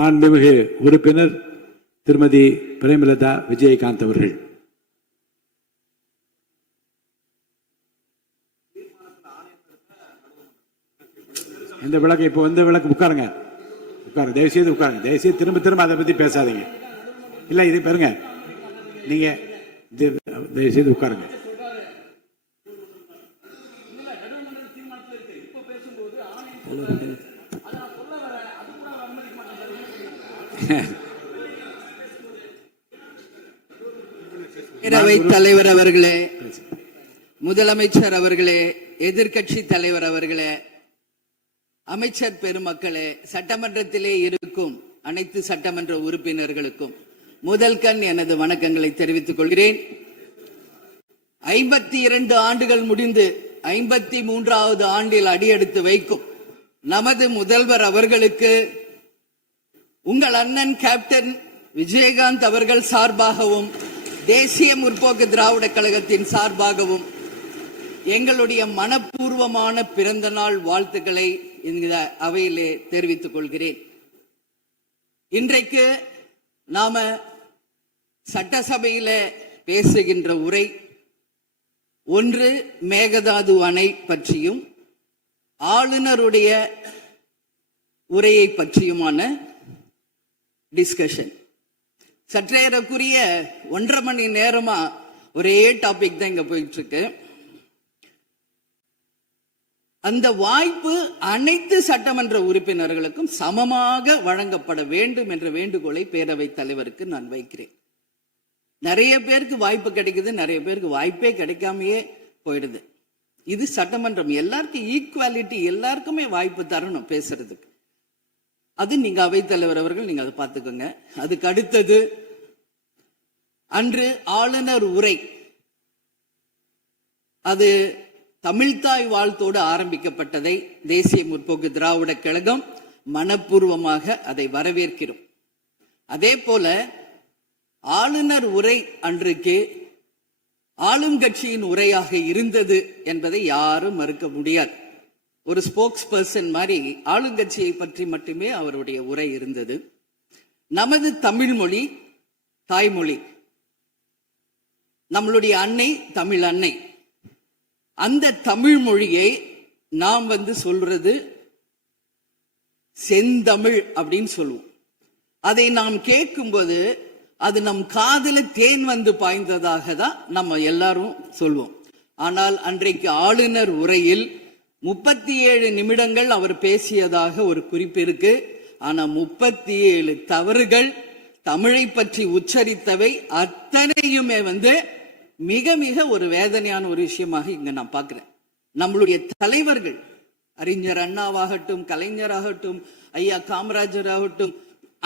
மாண்புமிகு உறுப்பினர் திருமதி பிரேமலதா விஜயகாந்த் அவர்கள். இந்த விளக்கு இப்போ வந்து விளக்கு உட்காருங்க, உட்காருங்க, தயவுசெய்து உட்காருங்க, தயவுசெய்து திரும்ப திரும்ப அதை பத்தி பேசாதீங்க. இல்ல இது பாருங்க, நீங்க தயவுசெய்து உட்காருங்க. பேரவைத் தலைவர் அவர்களே, முதலமைச்சர் அவர்களே, எதிர்கட்சி தலைவர் அவர்களே, அமைச்சர் பெருமக்களே, சட்டமன்றத்திலே இருக்கும் அனைத்து சட்டமன்ற உறுப்பினர்களுக்கும் முதல் கண் எனது வணக்கங்களை தெரிவித்துக் கொள்கிறேன். 52 ஆண்டுகள் முடிந்து 53வது ஆண்டில் அடியெடுத்து வைக்கும் நமது முதல்வர் அவர்களுக்கு உங்கள் அண்ணன் கேப்டன் விஜயகாந்த் அவர்கள் சார்பாகவும் தேசிய முற்போக்கு திராவிட கழகத்தின் சார்பாகவும் எங்களுடைய மனப்பூர்வமான பிறந்த நாள் வாழ்த்துக்களை இந்த அவையிலே தெரிவித்துக் கொள்கிறேன். இன்றைக்கு நாம சட்டசபையில பேசுகின்ற உரை ஒன்று மேகதாது அணை பற்றியும் ஆளுநருடைய உரையை பற்றியுமான டிஸ்கஷன். சற்றேறக்குரிய 1.5 மணி நேரமா ஒரே டாபிக் தான் இங்க போயிட்டு இருக்கு. அந்த வாய்ப்பு அனைத்து சட்டமன்ற உறுப்பினர்களுக்கும் சமமாக வழங்கப்பட வேண்டும் என்ற வேண்டுகோளை பேரவைத் தலைவருக்கு நான் வைக்கிறேன். நிறைய பேருக்கு வாய்ப்பு கிடைக்குது, நிறைய பேருக்கு வாய்ப்பே கிடைக்காமையே போயிடுது. இது சட்டமன்றம், எல்லாருக்கும் ஈக்குவாலிட்டி, எல்லாருக்குமே வாய்ப்பு தரணும் பேசுறதுக்கு. அது நீங்க அவைத்தலைவர் அவர்கள் நீங்க அதை பார்த்துக்கோங்க. அதுக்கு அடுத்தது அன்று ஆளுநர் உரை, அது தமிழ்தாய் வாழ்த்தோடு ஆரம்பிக்கப்பட்டதை தேசிய முற்போக்கு திராவிட கழகம் மனப்பூர்வமாக அதை வரவேற்கிறோம். அதே போல ஆளுநர் உரை அன்றைக்கு ஆளும் கட்சியின் உரையாக இருந்தது என்பதை யாரும் மறுக்க முடியாது. ஒரு ஸ்போக்ஸ் பர்சன் மாதிரி ஆளுங்கட்சியை பற்றி மட்டுமே அவருடைய உரை இருந்தது. நமது தமிழ் மொழி தாய்மொழி, நம்மளுடைய அன்னை தமிழ் அன்னை. அந்த தமிழ் மொழியை நாம் சொல்றது செந்தமிழ் அப்படின்னு சொல்லுவோம். அதை நாம் கேட்கும்போது அது நம் காதுல தேன் வந்து பாய்ந்ததாக தான் நம்ம எல்லாரும் சொல்வோம். ஆனால் அன்றைக்கு ஆளுநர் உரையில் 37 நிமிடங்கள் அவர் பேசியதாக ஒரு குறிப்பு இருக்கு. ஆனா 37 தவறுகள், தமிழை பற்றி உச்சரித்தவை அத்தனையுமே மிக மிக ஒரு வேதனையான ஒரு விஷயமாக இங்க நான் பார்க்கிறேன். நம்மளுடைய தலைவர்கள், அறிஞர் அண்ணாவாகட்டும், கலைஞராகட்டும், ஐயா காமராஜர் ஆகட்டும்,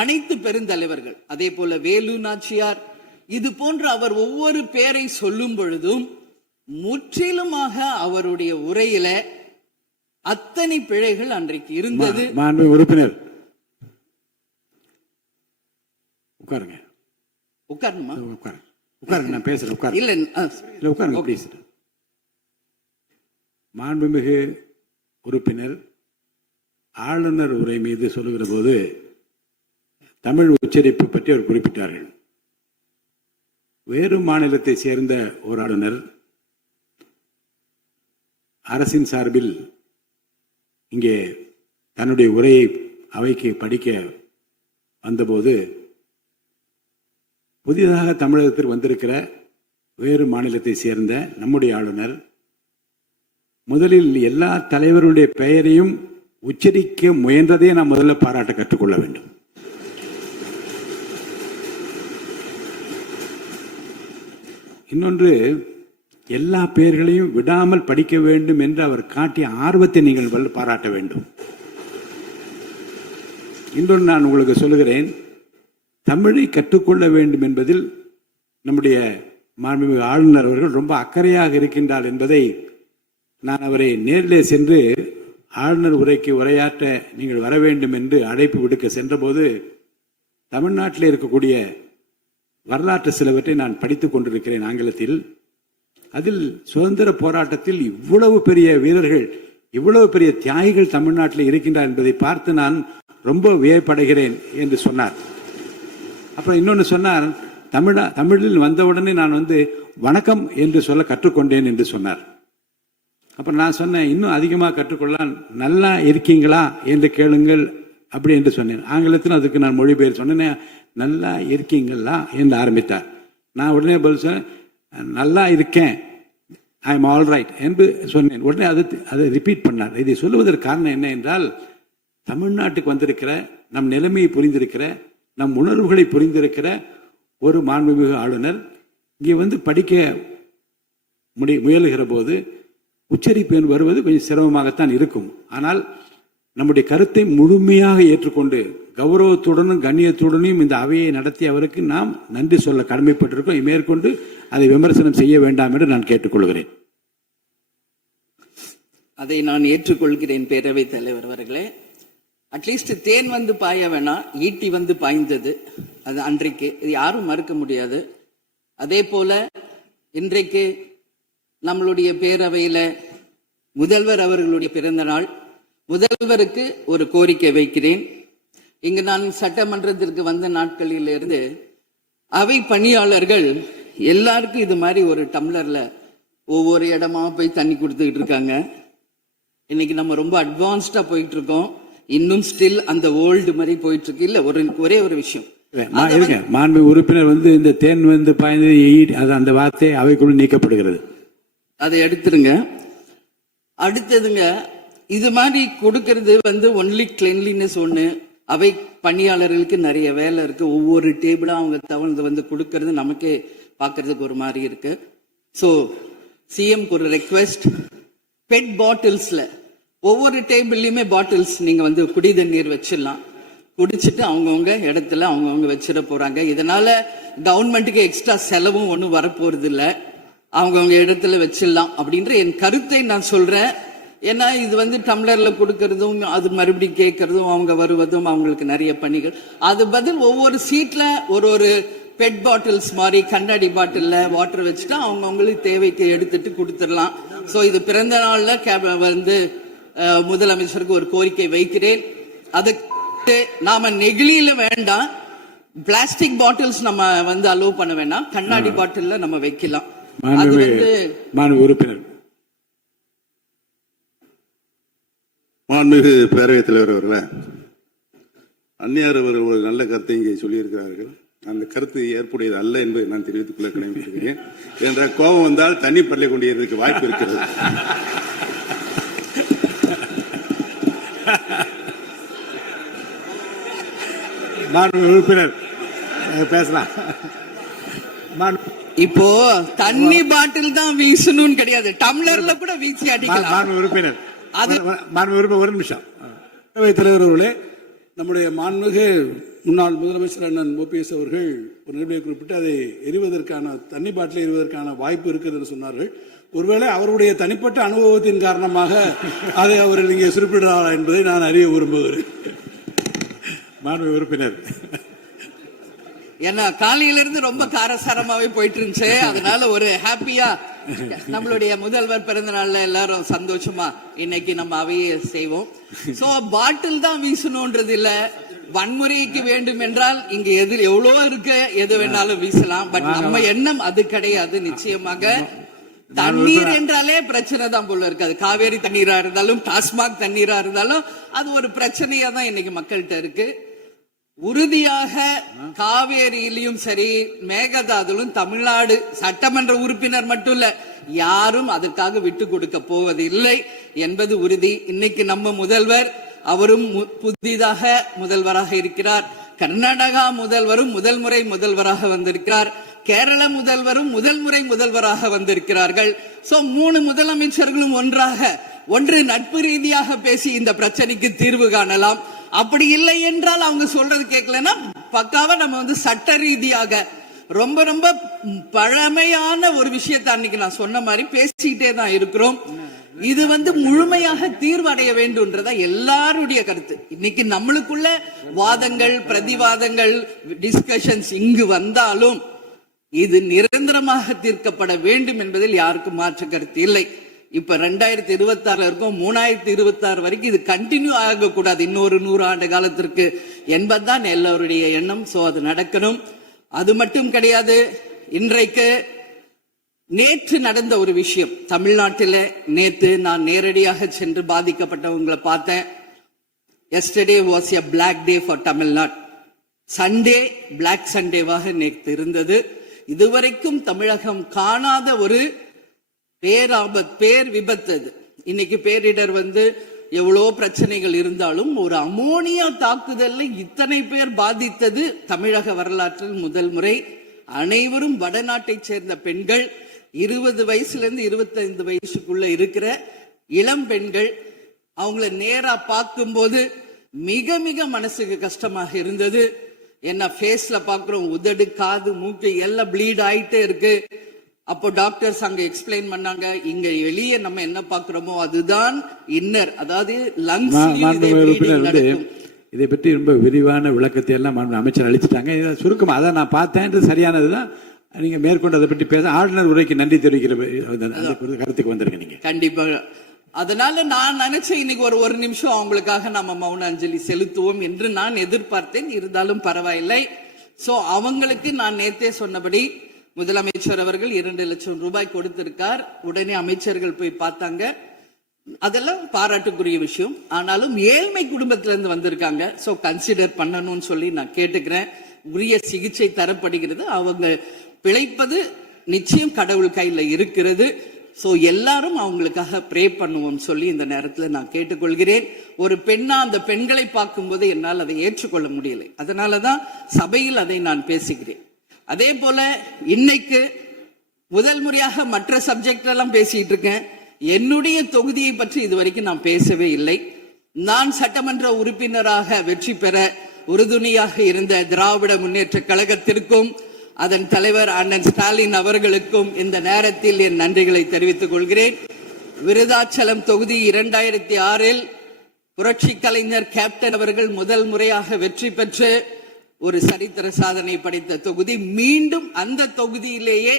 அனைத்து பெருந்தலைவர்கள், அதே போல வேலு நாச்சியார், இது போன்ற அவர் ஒவ்வொரு பேரை சொல்லும் பொழுதும் முற்றிலுமாக அவருடைய உரையில அத்தனை பிழைகள் அன்றைக்கு இருந்தது. உறுப்பினர் உட்காருங்க, உட்காரணுமா? உட்காருங்க, நான் பேசுறேன். உட்காரு. இல்ல உட்காருங்க ப்ளீஸ். மாண்புமிகு உறுப்பினர் ஆளுநர் உரை மீது சொல்லுகிற போது தமிழ் உச்சரிப்பு பற்றி அவர் குறிப்பிட்டார்கள். வேறு மாநிலத்தை சேர்ந்த ஒரு ஆளுநர் அரசின் சார்பில் இங்கே தன்னுடைய உரையை அவைக்கு படிக்க வந்தபோது புதிதாக தமிழகத்தில் வந்திருக்கிற வேறு மாநிலத்தை சேர்ந்த நம்முடைய ஆளுநர் முதலில் எல்லா தலைவருடைய பெயரையும் உச்சரிக்க முயன்றதை நாம் முதல்ல பாராட்ட கற்றுக்கொள்ள வேண்டும். இன்னொன்று, எல்லா பெயர்களையும் விடாமல் படிக்க வேண்டும் என்று அவர் காட்டிய ஆர்வத்தை நீங்கள் பாராட்ட வேண்டும். இன்னொன்று நான் உங்களுக்கு சொல்லுகிறேன், தமிழை கற்றுக்கொள்ள வேண்டும் என்பதில் நம்முடைய மாண்புமிகு ஆளுநர் அவர்கள் ரொம்ப அக்கறையாக இருக்கின்றார் என்பதை நான் அவரை நேரிலே சென்று ஆளுநர் உரைக்கு உரையாற்ற நீங்கள் வர வேண்டும் என்று அழைப்பு விடுக்க சென்றபோது தமிழ்நாட்டில் இருக்கக்கூடிய வரலாற்று சிலவற்றை நான் படித்துக் கொண்டிருக்கிறேன் ஆங்கிலத்தில். அதில் சுதந்திர போராட்டத்தில் இவ்வளவு பெரிய வீரர்கள், இவ்வளவு பெரிய தியாகிகள் தமிழ்நாட்டில் இருக்கின்றார் என்பதை பார்த்து நான் ரொம்ப வியப்படைகிறேன் என்று சொன்னார். அப்புறம் இன்னொன்று சொன்னார், தமிழில் வந்தவுடனே நான் வணக்கம் என்று சொல்ல கற்றுக்கொண்டேன் என்று சொன்னார். அப்புறம் நான் சொன்னேன், இன்னும் அதிகமாக கற்றுக்கொள்ளலாம், நல்லா இருக்கீங்களா என்று கேளுங்கள் அப்படி என்று சொன்னேன். ஆங்கிலத்தில் அதுக்கு நான் மொழிபெயர் சொன்னேன், நல்லா இருக்கீங்களா என்று ஆரம்பித்தார். நான் உடனே பதில் சொன்னேன், நல்லா இருக்கேன், ஐ எம் ஆல் ரைட் என்று சொன்னேன். உடனே அதை ரிப்பீட் பண்ணார். இதை சொல்லுவதற்கு காரணம் என்ன என்றால், தமிழ்நாட்டுக்கு வந்திருக்கிற, நம் நிலைமையை புரிந்திருக்கிற, நம் உணர்வுகளை புரிந்திருக்கிற ஒரு மாண்புமிகு ஆளுநர் இங்கே படிக்க முயலுகிற போது உச்சரிப்பு வருவது கொஞ்சம் சிரமமாகத்தான் இருக்கும். ஆனால் நம்முடைய கருத்தை முழுமையாக ஏற்றுக்கொண்டு கௌரவத்துடனும் கண்ணியத்துடனும் இந்த அவையை நடத்தி அவருக்கு நாம் நன்றி சொல்ல கடமைப்பட்டிருக்கோம். மேற்கொண்டு அதை விமர்சனம் செய்ய வேண்டாம் என்று நான் கேட்டுக்கொள்கிறேன். அதை நான் ஏற்றுக்கொள்கிறேன் பேரவைத் தலைவர் அவர்களே. அட்லீஸ்ட் தேன் பாய வேணாம், ஈட்டி பாய்ந்தது அது அன்றைக்கு, இது யாரும் மறுக்க முடியாது. அதே போல இன்றைக்கு நம்மளுடைய பேரவையில முதல்வர் அவர்களுடைய பிறந்த நாள். முதல்வருக்கு ஒரு கோரிக்கை வைக்கிறேன். இங்கு நான் சட்டமன்றத்திற்கு வந்த நாட்களிலிருந்து அவை பணியாளர்கள் எல்லாருக்கும் இது மாதிரி ஒரு டம்ளர்ல ஒவ்வொரு இடமா போய் தண்ணி கொடுத்துக்கிட்டு இருக்காங்க. இன்னைக்கு நம்ம ரொம்ப அட்வான்ஸ்டா போயிட்டு இருக்கோம். இன்னும் ஸ்டில் அந்த ஓல்டு மாதிரி போயிட்டு இருக்கு. இல்ல ஒரே ஒரு விஷயம், மாண்பு உறுப்பினர் இந்த தேன் பாய்ந்து அந்த வார்த்தை அவைக்குள்ள நீக்கப்படுகிறது, அதை எடுத்துருங்க. அடுத்ததுங்க, இது மாதிரி கொடுக்கறது ஒன்லி கிளீன்லினஸ் ஒண்ணு. அவை பணியாளர்களுக்கு நிறைய வேலை இருக்கு. ஒவ்வொரு டேபிளா அவங்க தவழ்ந்து கொடுக்கறது நமக்கே பார்க்கறதுக்கு ஒரு மாதிரி இருக்கு. ஸோ சிஎம்க்கு ஒரு ரெக்வெஸ்ட், பெட் பாட்டில்ஸ்ல ஒவ்வொரு டேபிள்லயுமே பாட்டில்ஸ் நீங்க குடி தண்ணீர் வச்சிடலாம். குடிச்சிட்டு அவங்கவுங்க இடத்துல அவங்கவுங்க வச்சிட போறாங்க. இதனால கவர்மெண்ட்டுக்கு எக்ஸ்ட்ரா செலவும் ஒன்றும் வரப்போறது இல்லை. அவங்கவுங்க இடத்துல வச்சிடலாம் அப்படின்ற என் கருத்தை நான் சொல்றேன். ஏன்னா இது டம்ளர்ல கொடுக்கறதும் அது மறுபடியும் கேட்கறதும் அவங்க வருவதும் அவங்களுக்கு நிறைய பணிகள். அது பதில் ஒவ்வொரு சீட்ல ஒரு பெட் பாட்டில்ஸ் மாதிரி கண்ணாடி பாட்டில்ல வாட்டர் வச்சுட்டா அவங்கவுங்களுக்கு தேவைக்கு எடுத்துட்டு கொடுத்துடலாம். ஸோ இது பிறந்த நாள்ல முதலமைச்சருக்கு ஒரு கோரிக்கை வைக்கிறேன். அதுக்கு நாம நெகிழியில வேண்டாம், பிளாஸ்டிக் பாட்டில்ஸ் நம்ம அலோவ் பண்ண வேண்டாம், கண்ணாடி பாட்டில்ல நம்ம வைக்கலாம். உறுப்பினர் மாண்புமிகு பேரவைத் தலைவர் அவர்களே, அந்நியார் அவர்கள் ஒரு நல்ல கருத்தை இங்கே சொல்லியிருக்கிறார்கள். அந்த கருத்து ஏற்புடையது அல்ல என்பதை நான் தெரிவித்துக் கொள்ள கடமைப்பட்டிருக்கிறேன். என்ற கோபம் வந்தால் தண்ணி பரலை கொண்டிருக்க வாய்ப்பு இருக்கிறது. உறுப்பினர் பேசலாம். இப்போ தண்ணி பாட்டில் தான் வீசணும்னு கிடையாது, டம்ளர்ல கூட வீசி அடிக்கலாம். உறுப்பினர் ஒரு நிமிஷம். தலைவர் அவர்களே, நம்முடைய மாண்புமிகு முன்னாள் முதலமைச்சர் அண்ணன் ஓபிஎஸ் அவர்கள் ஒரு நிகழ்வை குறிப்பிட்டு அதை எரிவதற்கான தண்ணி பாட்டிலை எரிவதற்கான வாய்ப்பு இருக்கிறது என்று சொன்னார்கள். ஒருவேளை அவருடைய தனிப்பட்ட அனுபவத்தின் காரணமாக அதை அவர்கள் இங்கே குறிப்பிடுறாரா என்பதை நான் அறிய விரும்புகிறேன். மாண்புமிகு உறுப்பினர், ஏன்னா காலையில இருந்து ரொம்ப காரசாரமாவே போயிட்டு இருந்துச்சு. அதனால ஒரு ஹாப்பியா நம்மளுடைய முதல்வர் பிறந்த நாள்ல எல்லாரும் சந்தோஷமா இன்னைக்கு நம்ம அவையை செய்வோம். சோ பாட்டில் தான் வீசணும்ன்றது இல்ல, வன்முறைக்கு வேண்டும் என்றால் இங்க எவ்வளவோ இருக்கு, எது வேணாலும் வீசலாம். பட் நம்ம எண்ணம் அது கிடையாது. நிச்சயமாக தண்ணீர் என்றாலே பிரச்சனை தான் போல இருக்கு. அது காவேரி தண்ணீரா இருந்தாலும் டாஸ்மாக் தண்ணீரா இருந்தாலும் அது ஒரு பிரச்சனையா தான் இன்னைக்கு மக்கள்கிட்ட இருக்கு. உறுதியாக காவேரியிலும் சரி மேகதாதுலும் தமிழ்நாடு சட்டமன்ற உறுப்பினர் மட்டும் இல்ல, யாரும் அதற்காக விட்டு கொடுக்க போவதில்லை என்பது உறுதி. இன்னைக்கு நம்ம முதல்வர் அவரும் புதிதாக முதல்வராக இருக்கிறார். கர்நாடகா முதல்வரும் முதல் முறை முதல்வராக வந்திருக்கிறார். கேரள முதல்வரும் முதல் முறை முதல்வராக வந்திருக்கிறார்கள். சோ 3 முதலமைச்சர்களும் ஒன்று நட்பு ரீதியாக பேசி இந்த பிரச்சனைக்கு தீர்வு காணலாம். அப்படி இல்லை என்றால் அவங்க சொல்றது கேட்கலன்னா பக்காவா நம்ம சட்ட ரீதியாக ரொம்ப ரொம்ப பழமையான ஒரு விஷயத்தை அன்னைக்கு நான் சொன்ன மாதிரி பேசிக்கிட்டே தான் இருக்கிறோம். இது முழுமையாக தீர்வடைய வேண்டும்ன்றதா எல்லாருடைய கருத்து. இன்னைக்கு நம்மளுக்குள்ள வாதங்கள் பிரதிவாதங்கள் டிஸ்கஷன்ஸ் இங்கு வந்தாலும் இது நிரந்தரமாக தீர்க்கப்பட வேண்டும் என்பதில் யாருக்கும் மாற்று கருத்து இல்லை. இப்ப 2026 இருக்கும், 3026 வரைக்கும் இது கண்டினியூ ஆகக்கூடாது, இன்னொரு 100 ஆண்டு காலத்திற்கு என்பதுதான் எல்லோருடைய எண்ணம். சோ அது நடக்கணும். அது மட்டும் கிடையாது, இன்றைக்கு நேற்று நடந்த ஒரு விஷயம் தமிழ்நாட்டில். நேற்று நான் நேரடியாக சென்று பாதிக்கப்பட்டவங்களை பார்த்தேன். Yesterday was a black day for Tamil Nadu. Sunday black சண்டேவாக நேற்று இருந்தது. இதுவரைக்கும் தமிழகம் காணாத ஒரு பேர் விபத்து அது. இன்னைக்கு பேரிடர் எவ்வளோ பிரச்சனைகள் இருந்தாலும் ஒரு அமோனியா தாக்குதல்ல இத்தனை பேர் பாதித்தது தமிழக வரலாற்றில் முதல் முறை. அனைவரும் வடநாட்டை சேர்ந்த பெண்கள், 20 வயசுல இருந்து 25 வயசுக்குள்ள இருக்கிற இளம் பெண்கள். அவங்கள நேரா பார்க்கும்போது மிக மிக மனசுக்கு கஷ்டமாக இருந்தது. என்ன ஃபேஸ்ல பாக்குறோம், உதடு, காது, மூக்கு எல்லாம் ப்ளீட் ஆயிட்டே இருக்கு. அப்போ டாக்டர்ஸ் அங்க எக்ஸ்பிளைன் பண்ணாங்க, இங்க வெளியே நம்ம என்ன பாக்குறோமோ அதுதான் இன்னர், அதாவது லங்ஸ். இதை பற்றி ரொம்ப விரிவான விளக்கத்தை எல்லாம் அமைச்சர் அளிச்சுட்டாங்க. இதை சுருக்கமா அதை நான் பார்த்தேன், சரியானதுதான். நீங்க மேற்கொண்டு அதை பற்றி பேச ஆளுநர் உரைக்கு நன்றி தெரிவிக்கிற கருத்துக்கு வந்திருக்கீங்க நீங்க. கண்டிப்பா. அதனால நான் நினைச்சேன் இன்னைக்கு ஒரு நிமிஷம் அவங்களுக்காக நம்ம மௌன அஞ்சலி செலுத்துவோம் என்று நான் எதிர்பார்த்தேன். இருந்தாலும் பரவாயில்லை. சோ அவங்களுக்கு நான் நேத்தே சொன்னபடி முதலமைச்சர் அவர்கள் 2 லட்சம் ரூபாய் கொடுத்திருக்கார். உடனே அமைச்சர்கள் போய் பார்த்தாங்க. அதெல்லாம் பாராட்டுக்குரிய விஷயம். ஆனாலும் ஏழ்மை குடும்பத்திலிருந்து வந்திருக்காங்க. சோ கன்சிடர் பண்ணணும்னு சொல்லி நான் கேட்டுக்கிறேன். உரிய சிகிச்சை தரப்படுகிறது. அவங்க பிழைப்பது நிச்சயம் கடவுள் கையில இருக்கிறது. சோ எல்லாரும் அவங்களுக்காக ப்ரே பண்ணுவோம் சொல்லி இந்த நேரத்தில் நான் கேட்டுக்கொள்கிறேன். ஒரு பெண்ணா அந்த பெண்களை பார்க்கும்போது என்னால் அதை ஏற்றுக்கொள்ள முடியலை. அதனாலதான் சபையில் அதை நான் பேசுகிறேன். அதே போல இன்னைக்கு முதல் முறையாக மற்ற சப்ஜெக்ட் எல்லாம் பேசிட்டு இருக்கேன். என்னுடைய தொகுதியை பற்றி இதுவரைக்கும் நான் பேசவே இல்லை. நான் சட்டமன்ற உறுப்பினராக வெற்றி பெற உறுதுணையாக இருந்த திராவிட முன்னேற்ற கழகத்திற்கும் அதன் தலைவர் அண்ணன் ஸ்டாலின் அவர்களுக்கும் இந்த நேரத்தில் என் நன்றிகளை தெரிவித்துக் கொள்கிறேன். விருதாச்சலம் தொகுதி 2006 புரட்சி கலைஞர் கேப்டன் அவர்கள் முதல் முறையாக வெற்றி பெற்று ஒரு சரித்திர சாதனை படைத்த தொகுதி. மீண்டும் அந்த தொகுதியிலேயே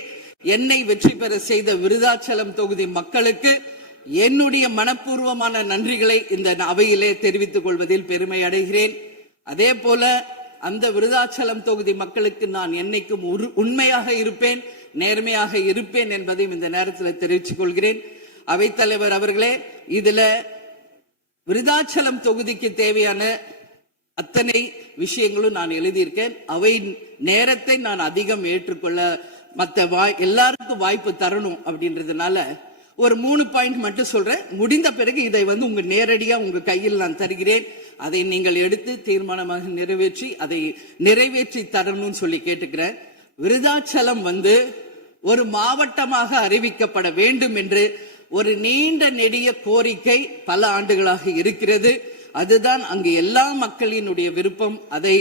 என்னை வெற்றி பெற செய்த விருதாச்சலம் தொகுதி மக்களுக்கு என்னுடைய மனப்பூர்வமான நன்றிகளை இந்த அவையிலே தெரிவித்துக் கொள்வதில் பெருமை அடைகிறேன். அதே போல அந்த விருதாச்சலம் தொகுதி மக்களுக்கு நான் என்னைக்கும் உண்மையாக இருப்பேன், நேர்மையாக இருப்பேன் என்பதையும் இந்த நேரத்தில் தெரிவித்துக் கொள்கிறேன். அவைத்தலைவர் அவர்களே, இதுல விருதாச்சலம் தொகுதிக்கு தேவையான அத்தனை விஷயங்களும் நான் எழுதியிருக்கேன். அவை நேரத்தை நான் அதிகம் ஏற்றுக்கொள்ள எல்லாருக்கும் வாய்ப்பு தரணும் அப்படின்றதுனால ஒரு 3 பாயிண்ட் மட்டும் சொல்றேன். முடிந்த பிறகு இதை உங்க நேரடியா உங்க கையில் நான் தருகிறேன். அதை நீங்கள் எடுத்து தீர்மானமாக நிறைவேற்றி அதை நிறைவேற்றி தரணும்னு சொல்லி கேட்டுக்கிறேன். விருதாச்சலம் ஒரு மாவட்டமாக அறிவிக்கப்பட வேண்டும் என்று ஒரு நீண்ட நெடிய கோரிக்கை பல ஆண்டுகளாக இருக்கிறது. அதுதான் அங்கு எல்லா மக்களினுடைய விருப்பம். அதை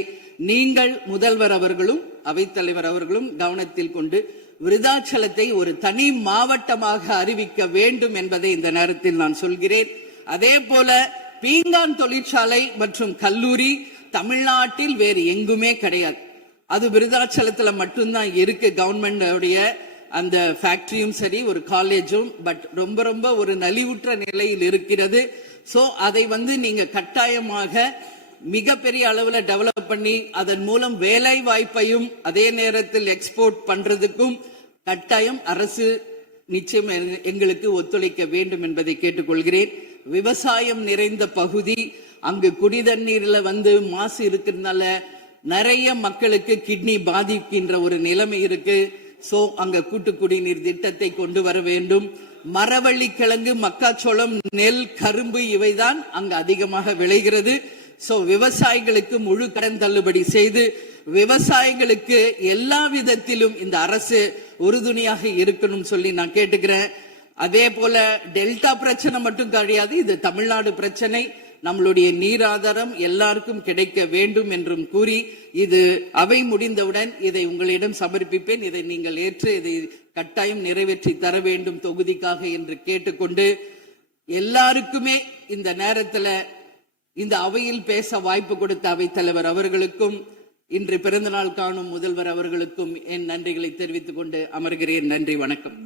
நீங்கள் முதல்வர் அவர்களும் அவைத்தலைவர் அவர்களும் கவனத்தில் கொண்டு விருதாச்சலத்தை ஒரு தனி மாவட்டமாக அறிவிக்க வேண்டும் என்பதை இந்த நேரத்தில் நான் சொல்கிறேன். அதே போல பீங்கான் தொழிற்சாலை மற்றும் கல்லூரி தமிழ்நாட்டில் வேறு எங்குமே கிடையாது. அது விருதாச்சலத்துல மட்டும்தான் இருக்கு. கவர்மெண்டோடைய அந்த ஃபேக்டரியும் சரி, ஒரு காலேஜும், பட் ரொம்ப ரொம்ப ஒரு நலிவுற்ற நிலையில் இருக்கிறது. சோ அதை நீங்க கட்டாயமாக மிகப்பெரிய அளவுல டெவலப் பண்ணி அதன் மூலம் வேலை வாய்ப்பையும் அதே நேரத்தில் எக்ஸ்போர்ட் பண்றதுக்கும் கட்டாயம் அரசு நிச்சயம் எங்களுக்கு ஒத்துழைக்க வேண்டும் என்பதை கேட்டுக்கொள்கிறேன். விவசாயம் நிறைந்த பகுதி, அங்கு குடிதண்ணீர்ல மாசு இருக்கிறதுனால நிறைய மக்களுக்கு கிட்னி பாதிக்கின்ற ஒரு நிலைமை இருக்கு. சோ அங்க கூட்டு குடிநீர் திட்டத்தை கொண்டு வர வேண்டும். மரவள்ளி கிழங்கு, மக்காச்சோளம், நெல், கரும்பு இவைதான் அங்கு அதிகமாக விளைகிறது. சோ விவசாயிகளுக்கு முழு கடன் தள்ளுபடி செய்து விவசாயிகளுக்கு எல்லா விதத்திலும் இந்த அரசு உறுதுணையாக இருக்கணும் சொல்லி நான் கேட்டுக்கிறேன். அதே போல டெல்டா பிரச்சனை மட்டும் கிடையாது, இது தமிழ்நாடு பிரச்சனை. நம்மளுடைய நீர் ஆதாரம் எல்லாருக்கும் கிடைக்க வேண்டும் என்றும் கூறி இது அவை முடிந்தவுடன் இதை உங்களிடம் சமர்ப்பிப்பேன். இதை நீங்கள் ஏற்று இதை கட்டாயம் நிறைவேற்றி தர வேண்டும் தொகுதிக்காக என்று கேட்டுக்கொண்டு, எல்லாருக்குமே இந்த நேரத்துல இந்த அவையில் பேச வாய்ப்பு கொடுத்த அவைத்தலைவர் அவர்களுக்கும் இன்று பிறந்தநாள் காணும் முதல்வர் அவர்களுக்கும் என் நன்றிகளை தெரிவித்துக் கொண்டு அமர்கிறேன். நன்றி, வணக்கம்.